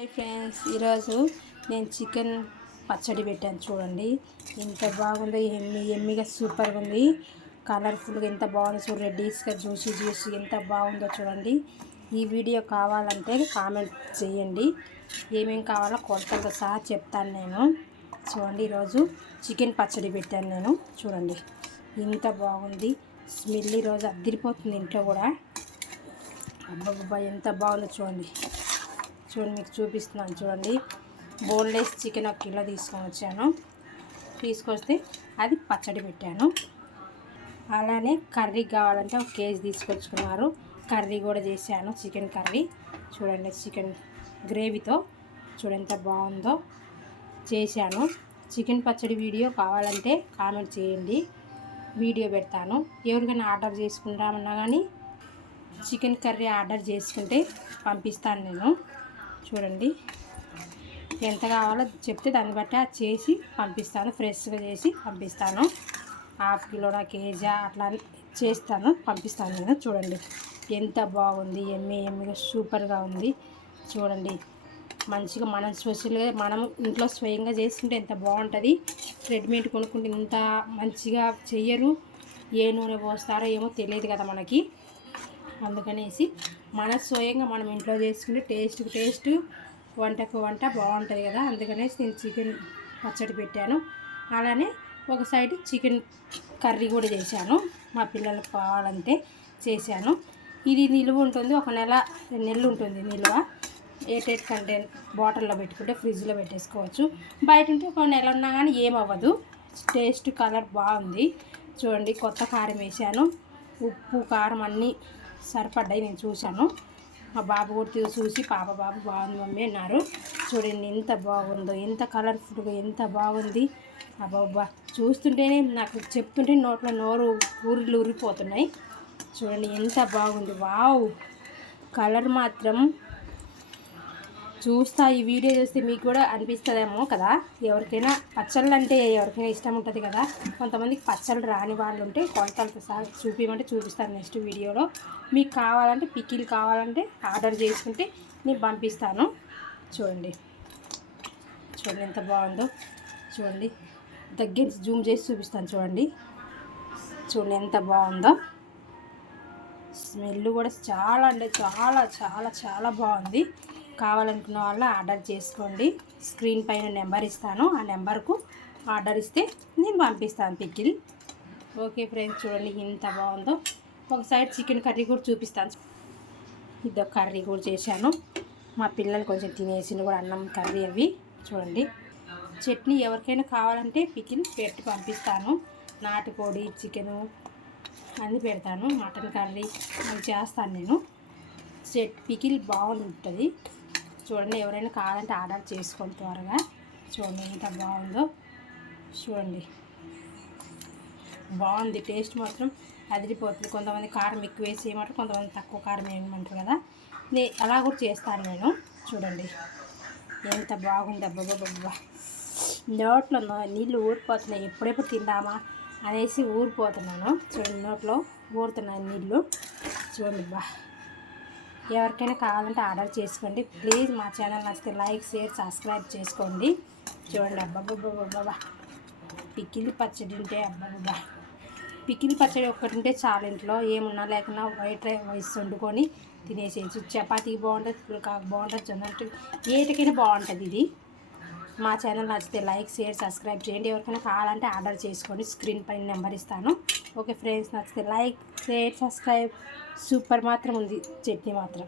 Hi friends, ఈరోజు నేను chicken పచ్చడి పెట్టాను. చూడండి ఎంత బాగుందో, ఎమ్మిగా సూపర్గా ఉంది. కలర్ఫుల్గా ఎంత బాగుందో చూడండి, రెడ్డీస్గా జ్యూసీ ఎంత బాగుందో చూడండి. ఈ వీడియో కావాలంటే కామెంట్ చేయండి. ఏమేమి కావాలో కొలతలతో సహా చెప్తాను నేను. చూడండి, ఈరోజు చికెన్ పచ్చడి పెట్టాను నేను. చూడండి ఎంత బాగుంది, స్మెల్ ఈరోజు అద్దరిపోతుంది ఇంట్లో కూడా. అబ్బబ్బా ఎంత బాగుందో చూడండి. మీకు చూపిస్తున్నాను చూడండి. బోన్లెస్ చికెన్ 1 కిలో తీసుకొని వచ్చాను. తీసుకొస్తే అది పచ్చడి పెట్టాను. అలానే కర్రీ కావాలంటే 1 కేజీ తీసుకొచ్చుకున్నారు. కర్రీ కూడా చేశాను, చికెన్ కర్రీ. చూడండి, చికెన్ గ్రేవీతో చూడండి ఎంత బాగుందో చేశాను. చికెన్ పచ్చడి వీడియో కావాలంటే కామెంట్ చేయండి, వీడియో పెడతాను. ఎవరికైనా ఆర్డర్ చేసుకుంటామన్నా కానీ చికెన్ కర్రీ ఆర్డర్ చేసుకుంటే పంపిస్తాను నేను. చూడండి ఎంత కావాలో చెప్తే దాన్ని బట్టి అది చేసి పంపిస్తాను. ఫ్రెష్గా చేసి పంపిస్తాను. 1/2 కిలోనా, కేజీ అట్లా చేస్తాను, పంపిస్తాను నేను. చూడండి ఎంత బాగుంది, ఎమ్మిగా సూపర్గా ఉంది. చూడండి మంచిగా మనం స్పెషల్గా మనం ఇంట్లో స్వయంగా చేసుకుంటే ఎంత బాగుంటుంది. రెడీమేడ్ కొనుక్కుంటే ఇంత మంచిగా చెయ్యరు. ఏ నూనె పోస్తారో ఏమో తెలియదు కదా మనకి. అందుకనేసి మన స్వయంగా మనం ఇంట్లో చేసుకుంటే టేస్ట్, వంటకు వంట బాగుంటుంది కదా. అందుకనేసి నేను చికెన్ పచ్చడి పెట్టాను. అలానే ఒక సైడ్ చికెన్ కర్రీ కూడా చేశాను. మా పిల్లలకు కావాలంటే చేశాను. ఇది నిలువ ఉంటుంది, 1 నెల 2 నెలలు ఉంటుంది నిల్వ. ఎయిర్టైట్ కంటైనర్ బాటిల్లో పెట్టుకుంటే ఫ్రిడ్జ్లో పెట్టేసుకోవచ్చు. బయట ఉంటే 1 నెల ఉన్నా కానీ ఏమవ్వదు. టేస్ట్ కలర్ బాగుంది. చూడండి కొత్త కారం వేసాను. ఉప్పు కారం అన్నీ సరిపడ్డాయి, నేను చూశాను. మా బాబు కూడా చూసి బాబు బాగుంది మమ్మీ అన్నారు. చూడండి ఎంత బాగుందో, ఎంత కలర్ఫుల్గా ఎంత బాగుంది. అబ్బాబ్బా చూస్తుంటేనే నాకు చెప్తుంటే నోరు ఊరిపోతున్నాయి. చూడండి ఎంత బాగుంది. వావ్, కలర్ మాత్రం చూస్తా ఈ వీడియో చూస్తే మీకు కూడా అనిపిస్తుందేమో కదా. ఎవరికైనా పచ్చళ్ళు అంటే ఎవరికైనా ఇష్టం ఉంటుంది కదా. కొంతమందికి పచ్చళ్ళు రాని వాళ్ళు ఉంటే కొలతలతో సహా చూపించమంటే చూపిస్తాను నెక్స్ట్ వీడియోలో. మీకు కావాలంటే పికిల్ కావాలంటే ఆర్డర్ చేసుకుంటే నేను పంపిస్తాను. చూడండి ఎంత బాగుందో. చూడండి దగ్గర జూమ్ చేసి చూపిస్తాను. చూడండి ఎంత బాగుందో. స్మెల్ కూడా చాలా అంటే చాలా బాగుంది. కావాలనుకున్న వాళ్ళు ఆర్డర్ చేసుకోండి. స్క్రీన్ పైన నెంబర్ ఇస్తాను, ఆ నెంబర్కు ఆర్డర్ ఇస్తే నేను పంపిస్తాను పికిల్. ఓకే ఫ్రెండ్స్, చూడండి ఎంత బాగుందో. ఒక సైడ్ చికెన్ కర్రీ కూడా చూపిస్తాను. ఇదో కర్రీ కూడా చేశాను. మా పిల్లలు కొంచెం తినేసింది కూడా, అన్నం కర్రీ అవి. చూడండి చట్నీ ఎవరికైనా కావాలంటే పికిల్ పెట్టి పంపిస్తాను. నాటుకోడి చికెను అన్నీ పెడతాను. మటన్ కర్రీ అవి చేస్తాను నేను. పికిల్ బాగుంటుంది. చూడండి ఎవరైనా కావాలంటే ఆర్డర్ చేసుకోండి త్వరగా. చూడండి ఎంత బాగుందో. చూడండి బాగుంది, టేస్ట్ మాత్రం అదిరిపోతుంది. కొంతమంది కారం ఎక్కువ వేసి వేయమంటారు, కొంతమంది తక్కువ కారం వేయమంటారు కదా. అలా కూడా చేస్తాను నేను. చూడండి ఎంత బాగుంది. అబ్బబ్బబ్బా, నోట్లో నీళ్ళు ఊరిపోతున్నాయి. ఎప్పుడెప్పుడు తిందామా అనేసి ఊరిపోతున్నాను. చూడండి నోట్లో ఊరుతున్నాయి నీళ్ళు. చూడండి ఎవరికైనా కావాలంటే ఆర్డర్ చేసుకోండి ప్లీజ్. మా ఛానల్ నచ్చితే లైక్, షేర్, సబ్స్క్రైబ్ చేసుకోండి. చూడండి అబ్బబ్బబ్బబ్బా, పికిల్ పచ్చడి ఉంటే అబ్బబ్బబ్బా, పికిల్ పచ్చడి ఒక్కటి ఉంటే చాలా ఇంట్లో. ఏమున్నా లేకున్నా వైట్ రైస్ వండుకొని తినేసేయచ్చు. చపాతీకి బాగుంటుంది, పుల్కాకు బాగుంటుంది, జొన్నట్టు ఏటికైనా బాగుంటుంది ఇది. మా ఛానల్ నచ్చితే లైక్, షేర్, సబ్స్క్రైబ్ చేయండి. ఎవరికైనా కావాలంటే ఆర్డర్ చేసుకోండి. స్క్రీన్ పైన నెంబర్ ఇస్తాను. ఓకే ఫ్రెండ్స్, నచ్చితే లైక్, షేర్, సబ్స్క్రైబ్. సూపర్ మాత్రం ఉంది చట్నీ మాత్రం.